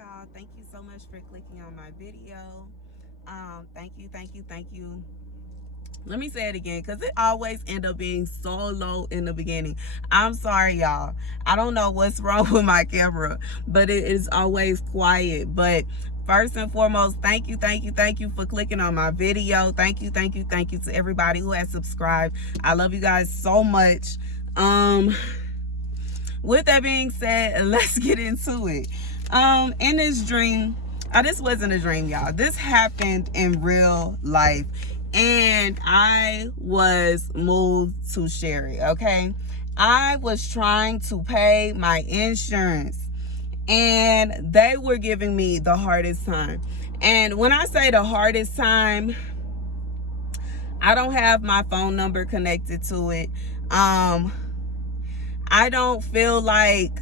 y'all. Thank you so much for clicking on my video. Thank you. Let me say it again, because it always end up being so low in the beginning. I'm sorry, y'all. I don't know what's wrong with my camera, but it is always quiet. But first and foremost, thank you for clicking on my video. Thank you to everybody who has subscribed. I love you guys so much. With that being said, let's get into it. In this dream, this wasn't a dream, y'all. This happened in real life, and I was moved to share it, okay? I was trying to pay my insurance, and they were giving me the hardest time. And when I say the hardest time, I don't have my phone number connected to it. I don't feel like,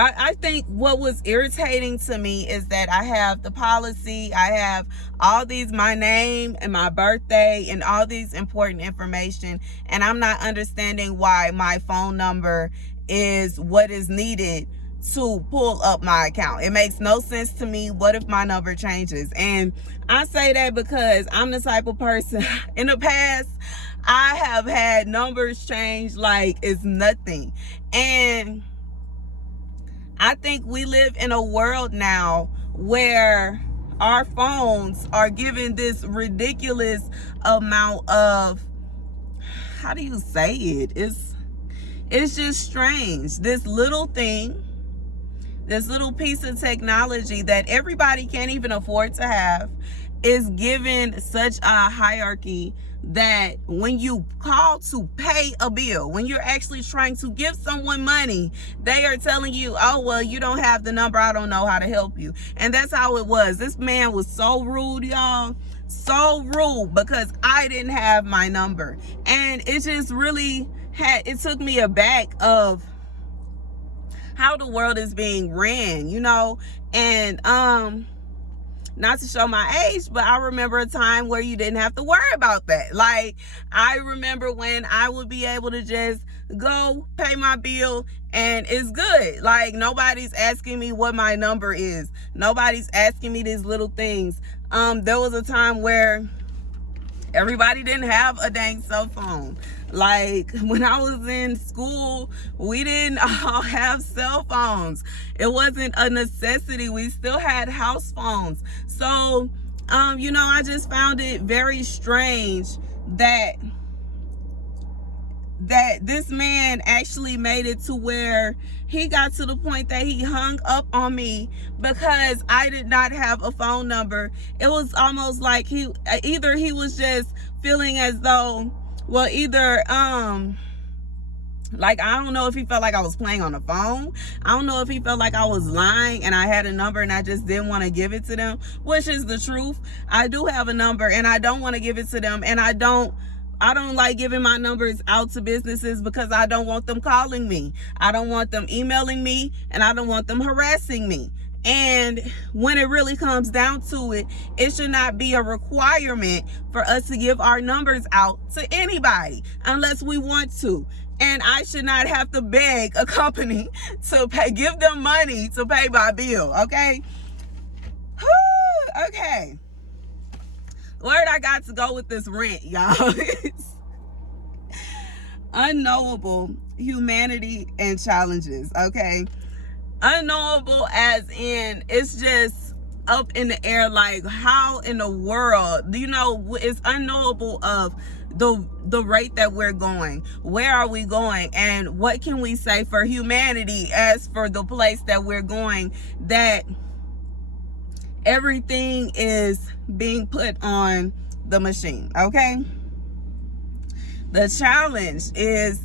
I think what was irritating to me is that I have the policy, I have all these, my name and my birthday and all these important information, and I'm not understanding why my phone number is what is needed to pull up my account. It makes no sense to me. What if my number changes? And I say that because I'm the type of person, in the past, I have had numbers change like it's nothing. And I think we live in a world now where our phones are given this ridiculous amount of, how do you say it? It's just strange. This little thing, this little piece of technology that everybody can't even afford to have, is given such a hierarchy that when you call to pay a bill, when you're actually trying to give someone money, they are telling you, oh, well, you don't have the number, I don't know how to help you. And that's how it was. This man was so rude, y'all. So rude, because I didn't have my number. And it just really it took me aback of how the world is being ran, you know. And not to show my age, but I remember a time where you didn't have to worry about that. Like, I remember when I would be able to just go pay my bill and it's good. Like, nobody's asking me what my number is. Nobody's asking me these little things. There was a time where everybody didn't have a dang cell phone. Like, when I was in school, we didn't all have cell phones. It wasn't a necessity. We still had house phones. So, you know, I just found it very strange that this man actually made it to where he got to the point that he hung up on me because I did not have a phone number. It was almost like he was just feeling as though, well, either like, I don't know if he felt like I was playing on the phone. I don't know if he felt like I was lying and I had a number and I just didn't want to give it to them, which is the truth. I do have a number and I don't want to give it to them, and I don't like giving my numbers out to businesses because I don't want them calling me. I don't want them emailing me, and I don't want them harassing me. And when it really comes down to it, it should not be a requirement for us to give our numbers out to anybody unless we want to. And I should not have to beg a company to give them money to pay my bill, okay? Okay. Word I got to go with this rant, y'all. Unknowable humanity and challenges, okay? Unknowable as in, it's just up in the air, like, how in the world, you know, it's unknowable of the rate that we're going. Where are we going? And what can we say for humanity as for the place that we're going, that everything is being put on the machine, okay? The challenge is,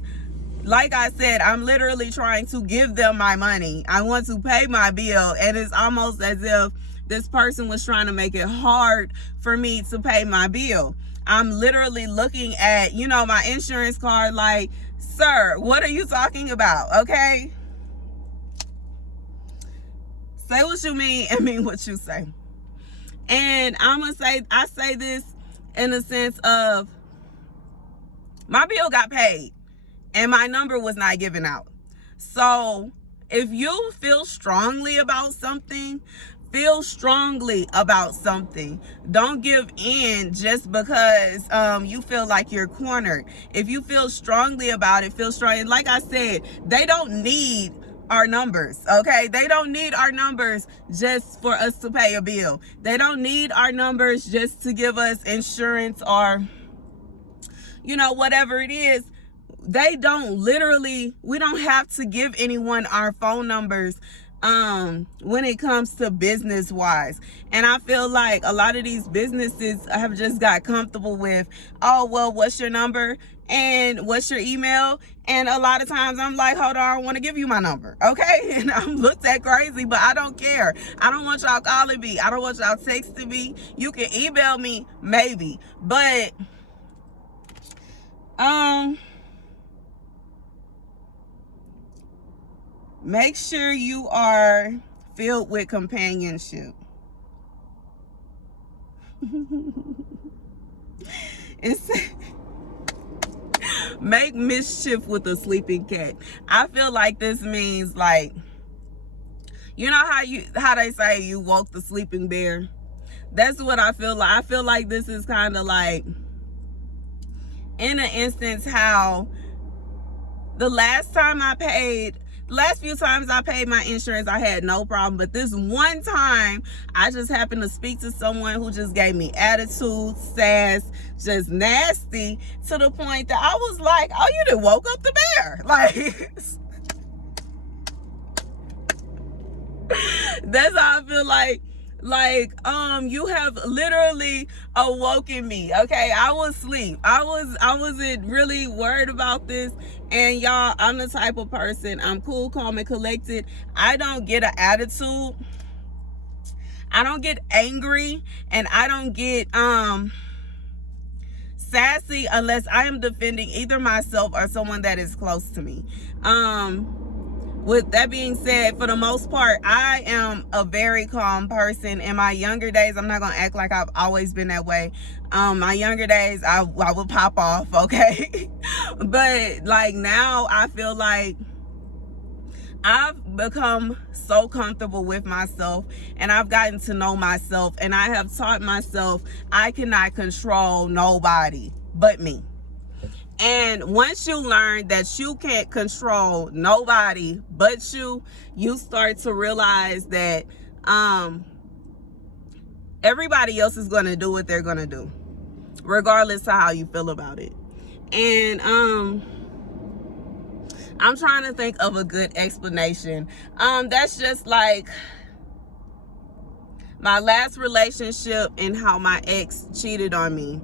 like I said, I'm literally trying to give them my money. I want to pay my bill, and it's almost as if this person was trying to make it hard for me to pay my bill. I'm literally looking at, you know, my insurance card like, sir, what are you talking about, okay? Say what you mean and mean what you say. And I say this in the sense of, my bill got paid and my number was not given out. So If you feel strongly about something, feel strongly about something. Don't give in just because you feel like you're cornered. If you feel strongly about it, feel strong. And like I said, they don't need our numbers, okay? They don't need our numbers just for us to pay a bill. They don't need our numbers just to give us insurance or, you know, whatever it is. They don't literally, we don't have to give anyone our phone numbers when it comes to business wise. And I feel like a lot of these businesses have just got comfortable with, oh, well, what's your number and what's your email? And a lot of times I'm like, hold on, I want to give you my number, okay? And I'm looked at crazy, but I don't care. I don't want y'all calling me. I don't want y'all texting me. You can email me, maybe, but make sure you are filled with companionship. It's make mischief with a sleeping cat. I feel like this means, like, you know how they say you woke the sleeping bear? That's what I feel like. I feel like this is kind of like, in an instance, how the last few times I paid my insurance, I had no problem. But this one time, I just happened to speak to someone who just gave me attitude, sass, just nasty, to the point that I was like, oh, you done woke up the bear. Like, that's how I feel like, you have literally awoken me. Okay, I was asleep. I wasn't really worried about this. And y'all, I'm the type of person, I'm cool, calm, and collected. I don't get an attitude. I don't get angry, and I don't get sassy unless I am defending either myself or someone that is close to me. With that being said, for the most part, I am a very calm person. In my younger days, I'm not going to act like I've always been that way. My younger days, I would pop off, okay? But like now, I feel like I've become so comfortable with myself, and I've gotten to know myself, and I have taught myself I cannot control nobody but me. And once you learn that you can't control nobody but you start to realize that everybody else is going to do what they're going to do, regardless of how you feel about it. And I'm trying to think of a good explanation. That's just like my last relationship and how my ex cheated on me.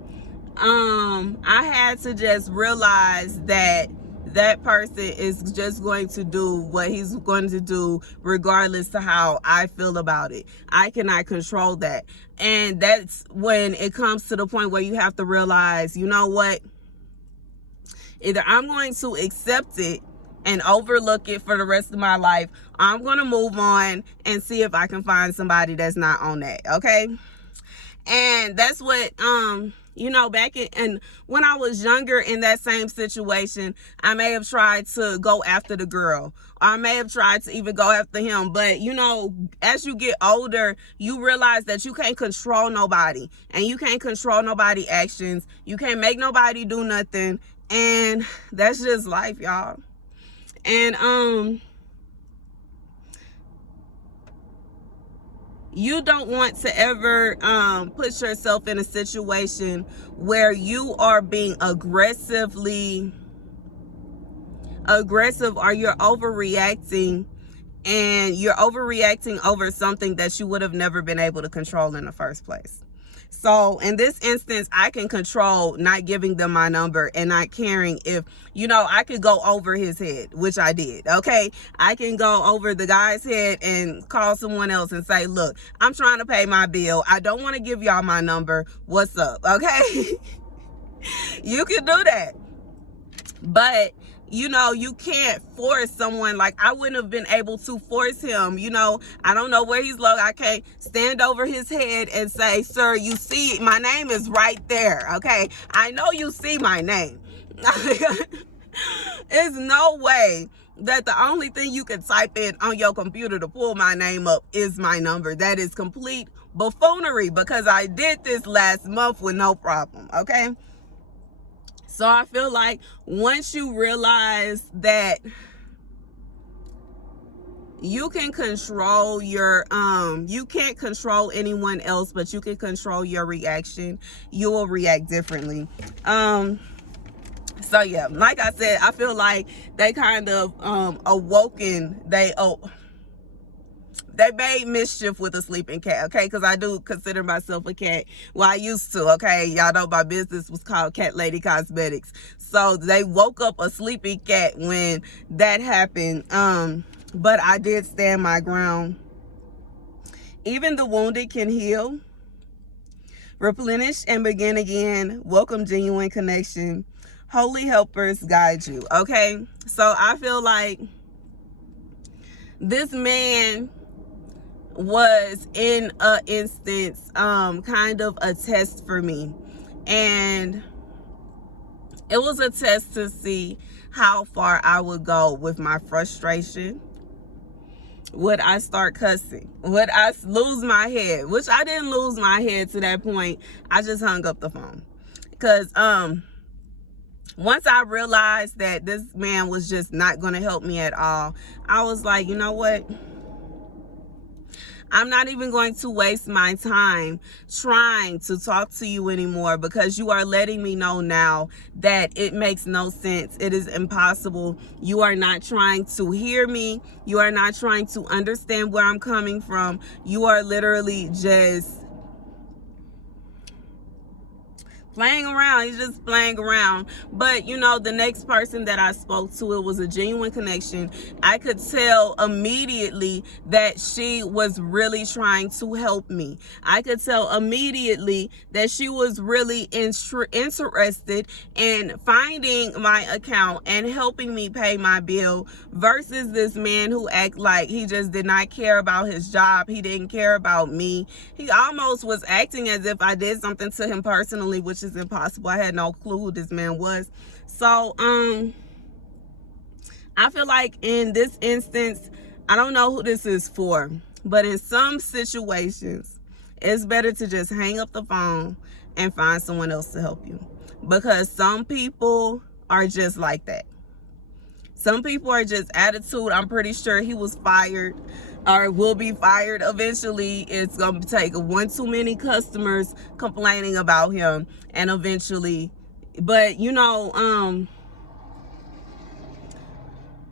I had to just realize that that person is just going to do what he's going to do regardless to how I feel about it. I cannot control that. And that's when it comes to the point where you have to realize, you know what? Either I'm going to accept it and overlook it for the rest of my life. I'm going to move on and see if I can find somebody that's not on that, okay? And that's what, you know, back in when I was younger in that same situation, I may have tried to go after the girl, or I may have tried to even go after him. But, you know, as you get older, you realize that you can't control nobody, and you can't control nobody's actions. You can't make nobody do nothing. And that's just life, y'all. And, you don't want to ever put yourself in a situation where you are being aggressive or you're overreacting, and you're overreacting over something that you would have never been able to control in the first place. So in this instance, I can control not giving them my number and not caring if, you know, I could go over his head, which I did, okay? I can go over the guy's head and call someone else and say, look, I'm trying to pay my bill. I don't want to give y'all my number. What's up, okay? You can do that. But, you know, you can't force someone. Like, I wouldn't have been able to force him. You know, I don't know where he's located. I can't stand over his head and say, sir, you see, my name is right there, okay? I know you see my name. There's no way that the only thing you can type in on your computer to pull my name up is my number. That is complete buffoonery, because I did this last month with no problem, okay? So I feel like once you realize that you can control your you can't control anyone else, but you can control your reaction, you will react differently. So yeah, like I said, I feel like they kind of awoken, they made mischief with a sleeping cat, okay? Because I do consider myself a cat. Well, I used to, okay? Y'all know my business was called Cat Lady Cosmetics. So they woke up a sleeping cat when that happened. But I did stand my ground. Even the wounded can heal, replenish, and begin again. Welcome genuine connection. Holy helpers guide you, okay? So I feel like this man was in a instance kind of a test for me, and it was a test to see how far I would go with my frustration. Would I start cussing? Would I lose my head? Which I didn't lose my head to that point. I just hung up the phone, because once I realized that this man was just not going to help me at all, I was like, you know what? I'm not even going to waste my time trying to talk to you anymore, because you are letting me know now that it makes no sense. It is impossible. You are not trying to hear me. You are not trying to understand where I'm coming from. You are literally just playing around. He's just playing around. But you know, the next person that I spoke to, it was a genuine connection. I could tell immediately that she was really trying to help me. I could tell immediately that she was really interested in finding my account and helping me pay my bill, versus this man who act like he just did not care about his job. He didn't care about me. He almost was acting as if I did something to him personally, which is impossible. I had no clue who this man was. So I feel like in this instance, I don't know who this is for, but in some situations it's better to just hang up the phone and find someone else to help you, because some people are just like that. Some people are just attitude. I'm pretty sure he was fired or will be fired eventually. It's going to take one too many customers complaining about him, and eventually, but you know,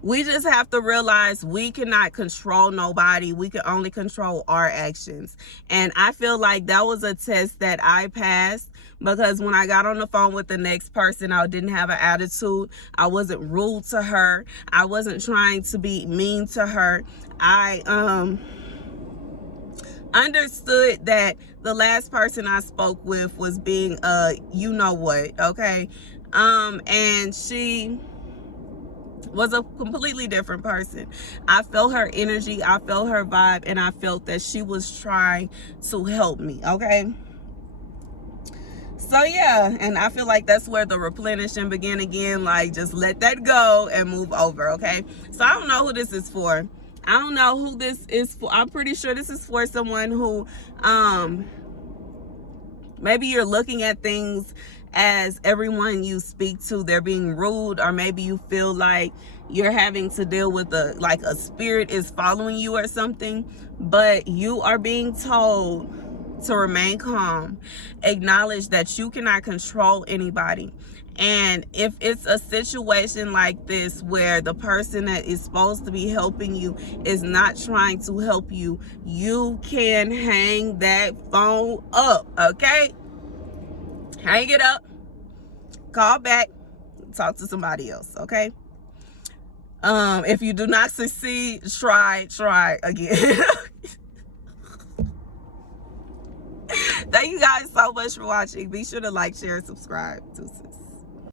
we just have to realize we cannot control nobody. We can only control our actions. And I feel like that was a test that I passed, because when I got on the phone with the next person, I didn't have an attitude. I wasn't rude to her. I wasn't trying to be mean to her. I understood that the last person I spoke with was being you know what, okay? And she was a completely different person. I felt her energy, I felt her vibe, and I felt that she was trying to help me, okay? So yeah, and I feel like that's where the replenish and begin again, like just let that go and move over, okay? So I don't know who this is for. I don't know who this is for. I'm pretty sure this is for someone who maybe you're looking at things as everyone you speak to, they're being rude, or maybe you feel like you're having to deal with a spirit is following you or something, but you are being told to remain calm, acknowledge that you cannot control anybody. And if it's a situation like this where the person that is supposed to be helping you is not trying to help you, you can hang that phone up, okay? Hang it up, call back, talk to somebody else, okay? If you do not succeed, try again. Thank you guys so much for watching. Be sure to like, share, and subscribe. Deuces.